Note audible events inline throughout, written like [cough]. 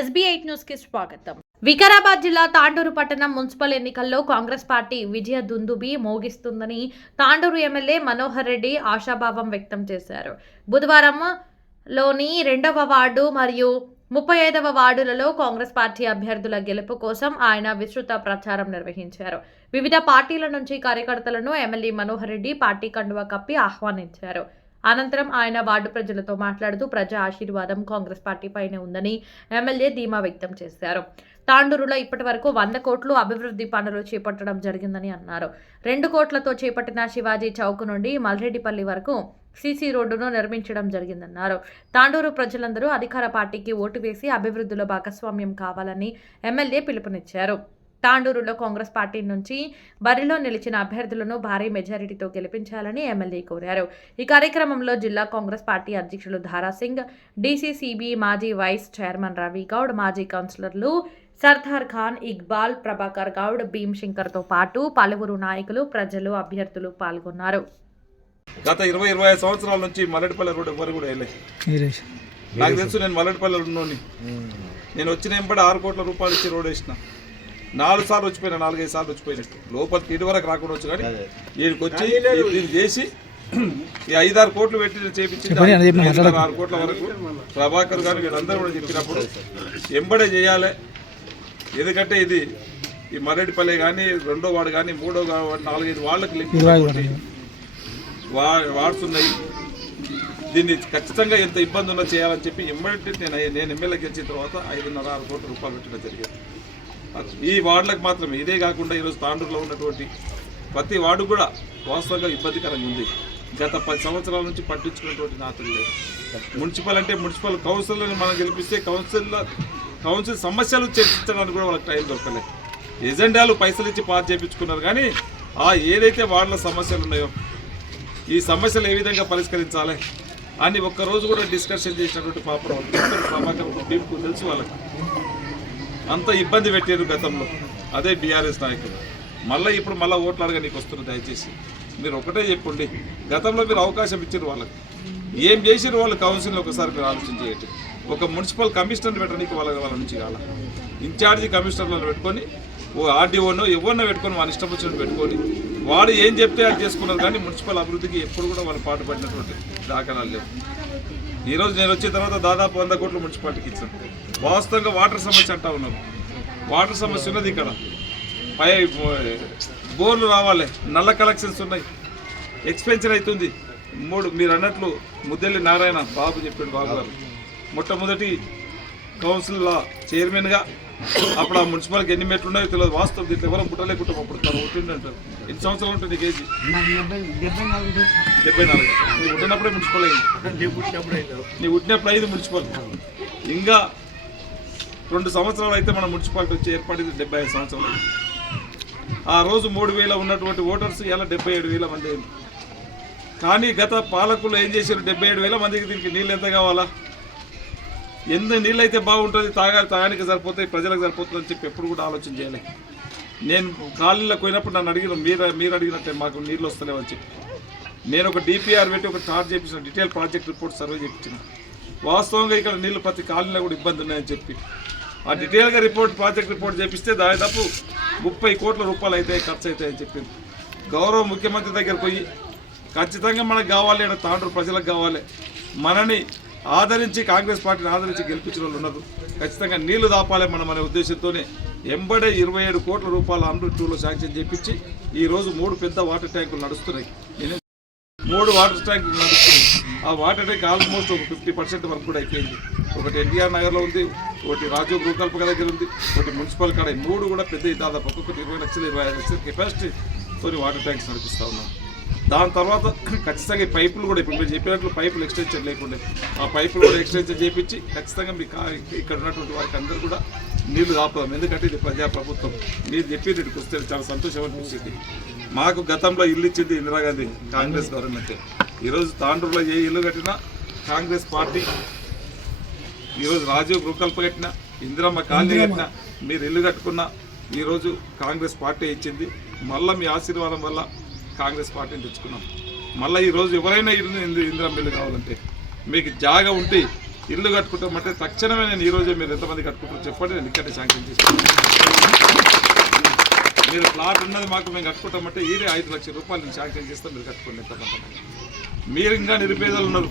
SBI న్యూస్కి స్వాగతం. వికారాబాద్ జిల్లా తాండూరు పట్టణం మున్సిపల్ ఎన్నికల్లో కాంగ్రెస్ పార్టీ విజయ దుందుబి మోగిస్తుందని తాండూరు ఎమ్మెల్యే మనోహర్ రెడ్డి ఆశాభావం వ్యక్తం చేశారు. బుధవారం లోని రెండవ వార్డు మరియు ముప్పై ఐదవ వార్డులలో కాంగ్రెస్ పార్టీ అభ్యర్థుల గెలుపు కోసం ఆయన విస్తృత ప్రచారం నిర్వహించారు. వివిధ పార్టీల నుంచి కార్యకర్తలను ఎమ్మెల్యే మనోహర్ రెడ్డి పార్టీ కండువా కప్పి ఆహ్వానించారు. అనంతరం ఆయన వార్డు ప్రజలతో మాట్లాడుతూ ప్రజా ఆశీర్వాదం కాంగ్రెస్ పార్టీపైనే ఉందని ఎమ్మెల్యే ధీమా వ్యక్తం చేశారు. తాండూరులో ఇప్పటి వరకు వంద కోట్లు అభివృద్ధి పనులు చేపట్టడం జరిగిందని అన్నారు. రెండు కోట్లతో చేపట్టిన శివాజీ చౌక్ నుండి మల్రెడ్డిపల్లి వరకు సీసీ రోడ్డును నిర్మించడం జరిగిందన్నారు. తాండూరు ప్రజలందరూ అధికార పార్టీకి ఓటు వేసి అభివృద్ధిలో భాగస్వామ్యం కావాలని ఎమ్మెల్యే పిలుపునిచ్చారు. తాండూరులో కాంగ్రెస్ పార్టీ నుంచి బరిలో నిలిచిన అభ్యర్థులను భారీ మెజారిటీతో గెలిపించాలని ఎమ్మెల్యే కోరారు. ఈ కార్యక్రమంలో జిల్లా కాంగ్రెస్ పార్టీ అధ్యక్షులు ధారాసింగ్ డీసీసీబీ మాజీ వైస్ చైర్మన్ రవి గౌడ్ మాజీ కౌన్సిలర్లు సర్దార్ ఖాన్ ఇక్బాల్ ప్రభాకర్ గౌడ్ భీమ్ శంకర్తో పాటు పలువురు నాయకులు ప్రజలు అభ్యర్థులు పాల్గొన్నారు. గత ఇరవై ఇరవై ఐదు సంవత్సరాల నుంచి మల్లెడిపల్లి రోడ్డు ఎవరు కూడా వెళ్ళే నాకు తెలుసు నేను మల్లెడిపల్లి ఉన్నోని నేను వచ్చిన ఎంబడి ఆరు కోట్ల రూపాయలు ఇచ్చి రోడ్ వేసిన. నాలుగు సార్లు వచ్చిపోయినా నాలుగైదు సార్లు వచ్చిపోయినట్టు లోపలికి ఇటు వరకు రాకుండా వచ్చు కానీ వీడికి వచ్చి దీన్ని చేసి ఈ ఐదారు కోట్లు పెట్టి చేపించి ఆరు కోట్ల వరకు. ప్రభాకర్ గారు వీళ్ళందరూ కూడా చెప్పినప్పుడు ఎంబడే చేయాలి. ఎందుకంటే ఇది ఈ మర్రెడ్డిపల్లి కానీ రెండో వాడు కానీ మూడో వాడు నాలుగైదు వాళ్ళకి వా వాడుతున్నాయి దీన్ని ఖచ్చితంగా ఎంత ఇబ్బంది ఉన్నా చేయాలని చెప్పి ఇమ్మీడియట్ నేను నేను ఎమ్మెల్యే గెలిచిన తర్వాత ఐదున్నర ఆరు కోట్ల రూపాయలు పెట్టడం జరిగింది. ఈ వార్డులకు మాత్రమే. ఇదే కాకుండా ఈరోజు తాండూరులో ఉన్నటువంటి ప్రతి వార్డు కూడా వాస్తవంగా ఇబ్బందికరంగా ఉంది. గత పది సంవత్సరాల నుంచి పట్టించుకున్నటువంటి నాతులు లేదు మున్సిపల్ అంటే మున్సిపల్ కౌన్సిల్ని మనం గెలిపిస్తే కౌన్సిల్ కౌన్సిల్ సమస్యలు చర్చించడానికి కూడా వాళ్ళకి టైం దొరకలేదు. ఎజెండాలు పైసలు ఇచ్చి పాస్ చేయించుకున్నారు కానీ ఆ ఏదైతే వార్డుల సమస్యలు ఉన్నాయో ఈ సమస్యలు ఏ విధంగా పరిష్కరించాలి అని ఒక్కరోజు కూడా డిస్కషన్ చేసినటువంటి పాపం ప్రభాకర్ టీంకు తెలుసు వాళ్ళకి. అంత ఇబ్బంది పెట్టారు గతంలో. అదే బీఆర్ఎస్ నాయకులు. మళ్ళీ ఇప్పుడు మళ్ళీ ఓట్లు అడగ నీకు వస్తున్నారు దయచేసి. మీరు ఒకటే చెప్పండి గతంలో మీరు అవకాశం ఇచ్చారు వాళ్ళకి. ఏం చేసారు వాళ్ళు కౌన్సిల్ ఒకసారి మీరు ఆలోచన చేయండి ఒక మున్సిపల్ కమిషనర్ పెట్టడానికి వాళ్ళ వాళ్ళ నుంచి కాల ఇన్ఛార్జి కమిషనర్లను పెట్టుకొని ఓ ఆర్డీఓనో ఎవరినో పెట్టుకొని వాళ్ళ ఇష్టం వచ్చిన పెట్టుకొని వాడు ఏం చెప్తే అది చేసుకున్నారు కానీ మున్సిపల్ అభివృద్ధికి ఎప్పుడు కూడా వాళ్ళు పాటుపడినటువంటి దాఖలాలు లేవు. ఈరోజు నేను వచ్చిన తర్వాత దాదాపు వంద కోట్లు మున్సిపాలిటీకి ఇచ్చాను. వాస్తవంగా వాటర్ సమస్య అంటా ఉన్నాం. వాటర్ సమస్య ఉన్నది ఇక్కడ. పై బోర్లు రావాలి. నల్ల కలెక్షన్స్ ఉన్నాయి. ఎక్స్పెన్షన్ అవుతుంది. మూడు మీరు అన్నట్లు ముద్దెల్లి నారాయణ బాబు చెప్పాడు బాబు గారు. మొట్టమొదటి కౌన్సిల్లో చైర్మన్గా అప్పుడు ఆ మున్సిపాలిటీకి ఎన్ని మెట్లు ఉన్నాయో తెలియదు. వాస్తవం దీంట్లో ఎవరో పుట్టలేకుంటాం అప్పుడు తను ఉంటుంది అంటారు. ఎన్ని సంవత్సరాలు ఉంటుంది నీకు ఏజీ డెబ్బై నాలుగు. నీ పుట్టినప్పుడే మున్సిపల్ అయింది. నీ పుట్టినప్పుడు అయింది. మున్సిపల్ ఇంకా రెండు సంవత్సరాలు అయితే మన మున్సిపాలిటీ వచ్చి ఏర్పడింది డెబ్బై ఐదు సంవత్సరాలు ఆ రోజు మూడు వేల ఉన్నటువంటి ఓటర్స్ ఇలా డెబ్బై ఏడు వేల మంది అయింది. కానీ గత పాలకులు ఏం చేశారు? డెబ్బై ఏడు వేల మందికి దీనికి నీళ్ళు ఎంత కావాలా? ఎంత నీళ్ళు అయితే బాగుంటుంది తాగాలి తాగానికి సరిపోతాయి ప్రజలకు సరిపోతుంది అని చెప్పి ఎప్పుడు కూడా ఆలోచన చేయాలి. నేను కాలనీలకు పోయినప్పుడు నన్ను అడిగిన మీరు మీరు అడిగినట్టే మాకు నీళ్ళు వస్తలేవని చెప్పి. నేను ఒక డిపిఆర్ పెట్టి ఒక చార్జ్ చేపించిన డీటెయిల్ ప్రాజెక్ట్ రిపోర్ట్ సర్వే చేయించిన వాస్తవంగా ఇక్కడ నీళ్ళు ప్రతి కాలనీలో కూడా ఇబ్బంది ఉన్నాయని చెప్పి. ఆ డీటెయిల్గా రిపోర్ట్ ప్రాజెక్ట్ రిపోర్ట్ చేపిస్తే దాదాపు ముప్పై కోట్ల రూపాయలు అవుతాయి ఖర్చు అవుతాయని చెప్పింది. గౌరవ ముఖ్యమంత్రి దగ్గరకు పోయి ఖచ్చితంగా మనకు కావాలి అంటే తాండ్రు ప్రజలకు కావాలి. మనని ఆదరించి కాంగ్రెస్ పార్టీని ఆదరించి గెలిపించిన వాళ్ళు ఉన్నారు. ఖచ్చితంగా నీళ్ళు దాపాలి మనం అనే ఉద్దేశంతోనే ఎంబడే ఇరవై ఏడు కోట్ల రూపాయల అండర్ టూలో శాంక్షన్ చేపించి ఈ రోజు మూడు పెద్ద వాటర్ ట్యాంకులు నడుస్తున్నాయి. నేను మూడు వాటర్ ట్యాంక్ నడుస్తున్నాయి ఆ వాటర్ ట్యాంక్ ఆల్మోస్ట్ ఒక ఫిఫ్టీ పర్సెంట్ వరకు కూడా అయిపోయింది ఒకటి ఎన్టీఆర్ నగర్లో ఉంది ఒకటి రాజీవ్ భూకల్పక దగ్గర ఉంది ఒకటి మున్సిపల్ కాడ. మూడు కూడా పెద్ద దాదాపు ఒక్కొక్కటి ఇరవై లక్షలు ఇరవై ఐదు లక్షల కెపాసిటీతో వాటర్ ట్యాంక్స్ నడిపిస్తూ ఉన్నాం. దాని తర్వాత ఖచ్చితంగా ఈ పైపులు కూడా ఇప్పుడు మీరు చెప్పినట్లు పైపులు ఎక్స్టెన్షన్ లేకుండా. ఆ పైపులు కూడా ఎక్స్టెన్షన్ చేపించి ఖచ్చితంగా మీ కా ఇక్కడ ఉన్నటువంటి వారికి అందరూ కూడా నీళ్ళు కాపుదాం ఎందుకంటే ఇది ప్రజాప్రభుత్వం. మీరు చెప్పి ఇక్కడికి వస్తే చాలా సంతోషం అనిపించింది మాకు గతంలో ఇల్లు ఇచ్చింది ఇందిరాగాంధీ కాంగ్రెస్ గవర్నమెంట్. ఈరోజు తాండ్రులో ఏ ఇల్లు కట్టినా కాంగ్రెస్ పార్టీ ఈరోజు రాజీవ్ గృహకల్ప కట్టిన ఇందిరమ్మ కాలనీ కట్టిన మీరు ఇల్లు కట్టుకున్న ఈరోజు కాంగ్రెస్ పార్టీ ఇచ్చింది. మళ్ళీ మీ ఆశీర్వాదం వల్ల కాంగ్రెస్ పార్టీని తెచ్చుకున్నాం. మళ్ళీ ఈరోజు ఎవరైనా ఇల్లు ఇంది- ఇందిరమ్మ ఇల్లు కావాలంటే మీకు జాగా ఉంటే ఇల్లు కట్టుకుంటామంటే తక్షణమే నేను ఈ రోజే మీరు ఎంతమంది కట్టుకుంటారో చెప్పండి నేను ఇక్కడే శాంక్షన్ చేసుకుంటాను మీరు ప్లాట్ ఉన్నది మాకు మేము కట్టుకుంటామంటే ఈడే ఐదు లక్షల రూపాయలు నేను శాంక్షన్ చేస్తాం మీరు కట్టుకోండి ఎంతమంది మీరు ఇంకా నిరుపేదలు ఉన్నారు.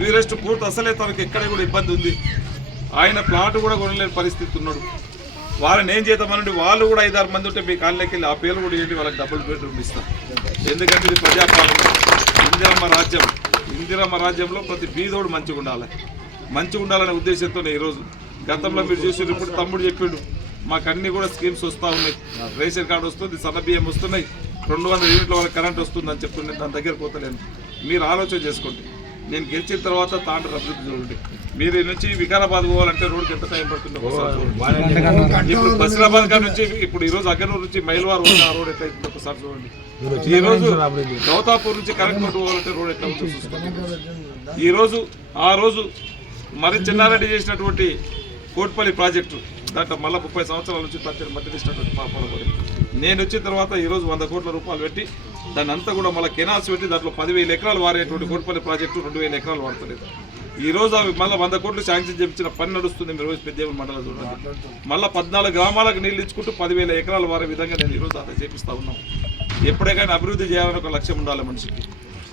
వీరెస్ట్ పూర్తి అసలే తనకు ఎక్కడ కూడా ఇబ్బంది ఉంది. ఆయన ప్లాట్ కూడా కొనలేని పరిస్థితి ఉన్నాడు. వాళ్ళని ఏం చేద్దామనండి వాళ్ళు కూడా ఐదారు మంది ఉంటే మీ కాళ్ళకి వెళ్ళి ఆ పేర్లు కూడా ఏంటి? వాళ్ళకి డబుల్ బెడ్రూమ్ ఇస్తారు. ఎందుకంటే ఇది ప్రజాపాలన. ఇందిరమ్మ రాజ్యం. ఇందిరమ్మ రాజ్యంలో ప్రతి బీదోడు మంచిగా ఉండాలి మంచిగా ఉండాలనే ఉద్దేశంతో ఈరోజు. గతంలో మీరు చూసి ఇప్పుడు తమ్ముడు చెప్పిండు. మాకు అన్ని కూడా స్కీమ్స్ వస్తూ ఉన్నాయి. రేషన్ కార్డు వస్తుంది సన్న బియ్యం వస్తున్నాయి. రెండు వందల యూనిట్ల వాళ్ళకి కరెంట్ వస్తుంది అని చెప్తుంది దాని దగ్గర పోతలేను. మీరు ఆలోచన చేసుకోండి. నేను గెలిచిన తర్వాత తాండ్ర అభివృద్ధి చూడండి. మీరు నుంచి వికారాబాద్ పోవాలంటే రోడ్కి ఎంత టైం పడుతుందో. ఇప్పుడు బసిరాబాద్ గారి నుంచి ఇప్పుడు ఈ రోజు అగ్గనూరు నుంచి మైల్వార్ ఉన్న రోడ్ ఎట్లా అవుతుందో ఒకసారి చూడండి. ఈ రోజు గౌతాపూర్ నుంచి కరెక్ట్ పోవాలంటే రోడ్ ఎట్లా ఉంటుందో చూసుకోండి. ఈ రోజు ఆ రోజు మరి చిన్నారెడ్డి చేసినటువంటి కోట్పల్లి ప్రాజెక్టు దాంట్లో మళ్ళీ ముప్పై సంవత్సరాల నుంచి పచ్చడి మట్టి తీసినటువంటి పాపాల పడి నేను వచ్చిన తర్వాత ఈరోజు వంద కోట్ల రూపాయలు పెట్టి దాన్ని అంతా కూడా మళ్ళీ కెనాల్స్ పెట్టి దాంట్లో పదివేల ఎకరాలు వారేటువంటి కోటిపల్లి ప్రాజెక్టు రెండు వేల ఎకరాలు వాడతలేదు. ఈ రోజు అవి మళ్ళీ వంద కోట్లు శాంక్షన్ చేయించిన పని నడుస్తుంది మీరు రోజు పెద్దేవుల మండలం చూడండి. మళ్ళీ పద్నాలుగు గ్రామాలకు నీళ్ళు ఇచ్చుకుంటూ పదివేల ఎకరాలు వారే విధంగా నేను ఈరోజు అదే చేపిస్తా ఉన్నాం. ఎప్పుడే కానీ అభివృద్ధి చేయాలని ఒక లక్ష్యం ఉండాలి మనిషికి.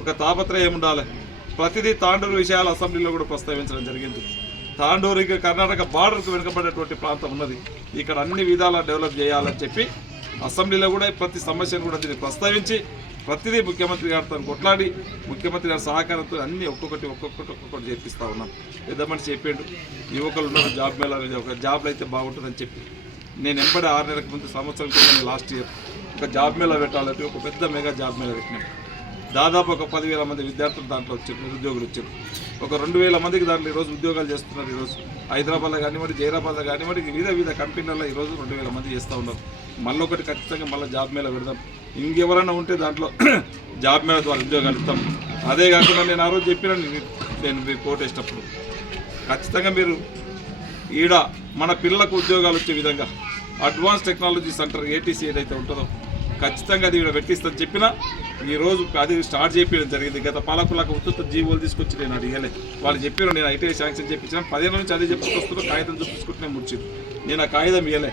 ఒక తాపత్రయం ఉండాలి. ప్రతిదీ తాండూరు విషయాలు అసెంబ్లీలో కూడా ప్రస్తావించడం జరిగింది. తాండూరుకి కర్ణాటక బార్డర్కు వెనుకబడేటువంటి ప్రాంతం ఉన్నది. ఇక్కడ అన్ని విధాలా డెవలప్ చేయాలని చెప్పి అసెంబ్లీలో కూడా ప్రతి సమస్యను కూడా దీన్ని ప్రస్తావించి ప్రతిదీ ముఖ్యమంత్రి గారితో కొట్లాడి ముఖ్యమంత్రి గారి సహకారంతో అన్ని ఒక్కొక్కటి ఒక్కొక్కటి ఒక్కొక్కటి చేపిస్తూ ఉన్నాం. పెద్ద మనిషి చెప్పిండు యువకులు ఉన్నారు జాబ్ మేళ ఒక జాబ్లో అయితే బాగుంటుందని చెప్పి. నేను ఎంబడి ఆరు నెలలకు ముందు సంవత్సరం కింద లాస్ట్ ఇయర్ ఒక జాబ్ మేళ పెట్టాలంటే ఒక పెద్ద మెగా జాబ్ మేళ పెట్టినాను దాదాపు ఒక పదివేల మంది విద్యార్థులు దాంట్లో వచ్చారు నిరుద్యోగులు వచ్చారు ఒక రెండు వేల మందికి దాంట్లో ఈరోజు ఉద్యోగాలు చేస్తున్నారు ఈరోజు హైదరాబాద్లో కానివ్వండి జైరాబాద్లో కానివ్వండి వివిధ వివిధ కంపెనీలలో ఈరోజు రెండు వేల మంది చేస్తూ ఉన్నారు. మళ్ళీ ఒకటి ఖచ్చితంగా మళ్ళీ జాబ్ మేళ పెడదాం. ఇంకెవరైనా ఉంటే దాంట్లో [clears throat] జాబ్ మేళ ద్వారా ఉద్యోగాలు ఇస్తాం. అదే కాకుండా నేను ఆ రోజు చెప్పిన నేను మీరు కోట్ వేసినప్పుడు ఖచ్చితంగా మీరు ఈడ మన పిల్లలకు ఉద్యోగాలు వచ్చే విధంగా అడ్వాన్స్ టెక్నాలజీ సెంటర్ ఏటీసీ ఏదైతే ఉంటుందో ఖచ్చితంగా అది ఇక్కడ పెట్టిస్తాను చెప్పిన ఈరోజు రోజు అది స్టార్ట్ చేయడం జరిగింది. గత పాలకులకు ఉత్తు జీవోలు తీసుకొచ్చి నేను అడిగలే. వాళ్ళు చెప్పారు నేను ఐటీఐ శాంక్షన్ చేయించిన పదిహేను నుంచి అదే చెప్పుకొస్తున్నా కాగితం చూపించుకుంటూనే ముడిచింది. నేను ఆ కాగితం ఇవ్వలే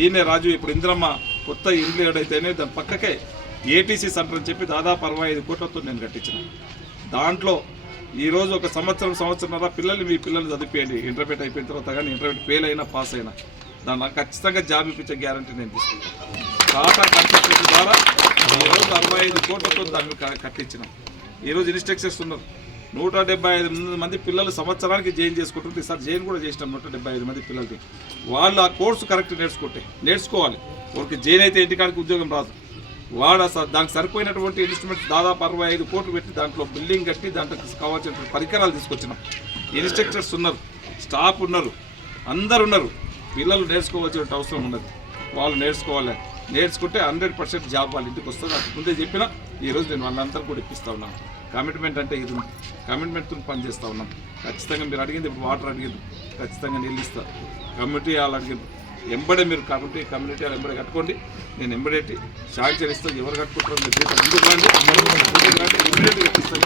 ఈయనే రాజు ఇప్పుడు ఇంద్రమ్మ కొత్త ఇండ్లు ఏడైతేనే దాని పక్కకే ఏటీసీ సెంటర్ అని చెప్పి దాదాపు అరవై ఐదు కోట్లతో నేను కట్టించిన. దాంట్లో ఈరోజు ఒక సంవత్సరం సంవత్సరంన్నర పిల్లల్ని మీ పిల్లల్ని చదివిపోయండి. ఇంటర్మీడియట్ అయిపోయిన తర్వాత కానీ ఇంటర్మీడియట్ ఫెయిల్ అయినా పాస్ అయినా. దాని ఖచ్చితంగా జాబ్ ఇప్పించే గ్యారంటీ నేను తీసుకుంటాను టాటా కన్స్ట్రక్షన్ ద్వారా ఈరోజు అరవై ఐదు కోట్లతో దాన్ని క- కట్టించినాం. ఈ రోజు ఉన్నారు నూట డెబ్బై ఐదు మంది పిల్లలు సంవత్సరానికి జైన్ చేసుకుంటుంటే ఈసారి జైన్ కూడా చేసినాం నూట డెబ్బై ఐదు మంది పిల్లలకి. వాళ్ళు ఆ కోర్సు కరెక్ట్ నేర్చుకుంటే నేర్చుకోవాలి. వాళ్ళకి జైన్ అయితే ఇంటికాడికి ఉద్యోగం రాదు. వాడు అసలు దానికి సరిపోయినటువంటి ఇన్స్ట్రుమెంట్స్ దాదాపు అరవై ఐదు కోట్లు పెట్టి దాంట్లో బిల్డింగ్ కట్టి దాంట్లో కావాల్సిన పరికరాలు తీసుకొచ్చినాం. ఇన్స్ట్రక్టర్స్ ఉన్నారు స్టాఫ్ ఉన్నారు అందరు ఉన్నారు. పిల్లలు నేర్చుకోవాల్సిన అవసరం ఉన్నది. వాళ్ళు నేర్చుకోవాలి. నేర్చుకుంటే హండ్రెడ్ పర్సెంట్ జాబ్ వాళ్ళ ఇంటికి వస్తుంది. అది ముందే చెప్పిన ఈరోజు నేను వాళ్ళందరూ కూడా ఇప్పిస్తా ఉన్నాను కమిట్మెంట్ అంటే ఇది. కమిట్మెంట్తో పని చేస్తూ ఉన్నాం. ఖచ్చితంగా మీరు అడిగింది ఇప్పుడు వాటర్ అడిగింది. ఖచ్చితంగా నీళ్ళు ఇస్తా. కమ్యూనిటీ వాళ్ళు అడిగింది. ఎంబడే మీరు కమ్యూనిటీ కమ్యూనిటీ వాళ్ళు ఎంబడే కట్టుకోండి. నేను ఎంబడేటి శాంక్షన్ ఇస్తాను ఎవరు కట్టుకుంటారో మీరు దీంట్లో ముందుకు రండి. ఇమ్మీడియట్గా ఇప్పిస్తాను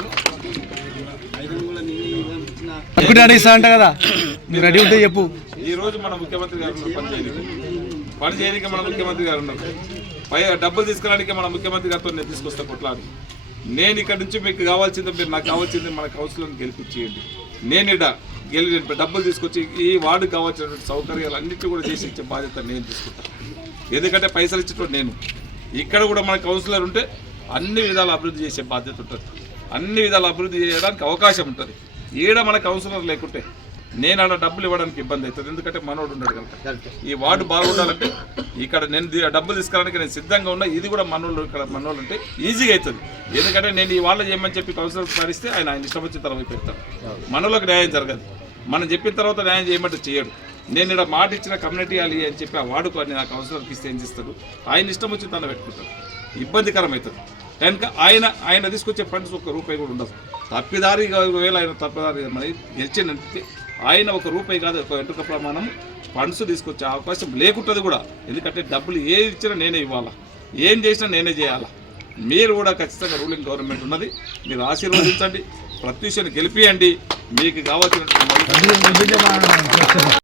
కదా. మీరు రెడీ ఉంటే చెప్పు. ఈ రోజు మన ముఖ్యమంత్రి గారు ఉన్నారు పని చేయడానికి మన ముఖ్యమంత్రి గారు ఉన్నారు. పై డబ్బులు తీసుకురావడానికి మన ముఖ్యమంత్రి గారితో నేను తీసుకొస్తా కొట్లాడి. నేను ఇక్కడ నుంచి మీకు కావాల్సింది మీరు నాకు కావాల్సింది మన కౌన్సిల్ని గెలిపించేయండి. నేను ఇక్కడ గెలి డబ్బులు తీసుకొచ్చి ఈ వార్డు కావాల్సినటువంటి సౌకర్యాలు అన్నింటినీ కూడా చేసి ఇచ్చే బాధ్యత నేను తీసుకుంటాను ఎందుకంటే పైసలు ఇచ్చేటప్పుడు నేను. ఇక్కడ కూడా మన కౌన్సిలర్ ఉంటే అన్ని విధాలు అభివృద్ధి చేసే బాధ్యత ఉంటుంది. అన్ని విధాలు అభివృద్ధి చేయడానికి అవకాశం ఉంటుంది. ఈడ మన కౌన్సిలర్ లేకుంటే నేను ఆడ డబ్బులు ఇవ్వడానికి ఇబ్బంది అవుతుంది. ఎందుకంటే మనోడు ఉన్నాడు కనుక. ఈ వార్డు బాగుండాలంటే ఇక్కడ నేను డబ్బులు తీసుకురావడానికి నేను సిద్ధంగా ఉన్నా. ఇది కూడా మనోళ్ళు ఇక్కడ మనోళ్ళు అంటే ఈజీగా అవుతుంది. ఎందుకంటే నేను ఈ వాళ్ళు చేయమని చెప్పి కౌన్సిలర్ భరిస్తే ఆయన ఆయన ఇష్టం వచ్చిన తర్వాత పెడతాడు మనోళ్ళకి న్యాయం జరగదు. మనం చెప్పిన తర్వాత న్యాయం చేయమంటే చేయడు. నేను ఇక్కడ మాట ఇచ్చిన కమ్యూనిటీ ali అని చెప్పి ఆ వార్డుకు అని నాకు కౌన్సిలర్కి ఇస్తే ఏం చేస్తాడు? ఆయన ఇష్టం వచ్చి తన పెట్టుకుంటాడు. ఇబ్బందికరం అవుతుంది. కనుక ఆయన ఆయన తీసుకొచ్చే ఫండ్స్ ఒక్క రూపాయి కూడా ఉండదు. తప్పిదారి ఒకవేళ ఆయన తప్పిదారి మరి గెలిచినందుకే ఆయన ఒక రూపాయి కాదు ఒక వెంట్రుక ప్రమాణం. ఫండ్స్ తీసుకొచ్చే అవకాశం లేకుంటుంది కూడా. ఎందుకంటే డబ్బులు ఏది ఇచ్చినా నేనే ఇవ్వాలా? ఏం చేసినా నేనే చేయాలా? మీరు కూడా ఖచ్చితంగా రూలింగ్ గవర్నమెంట్ ఉన్నది. మీరు ఆశీర్వదించండి. ప్రత్యూషను గెలిపియండి. మీకు కావాల్సిన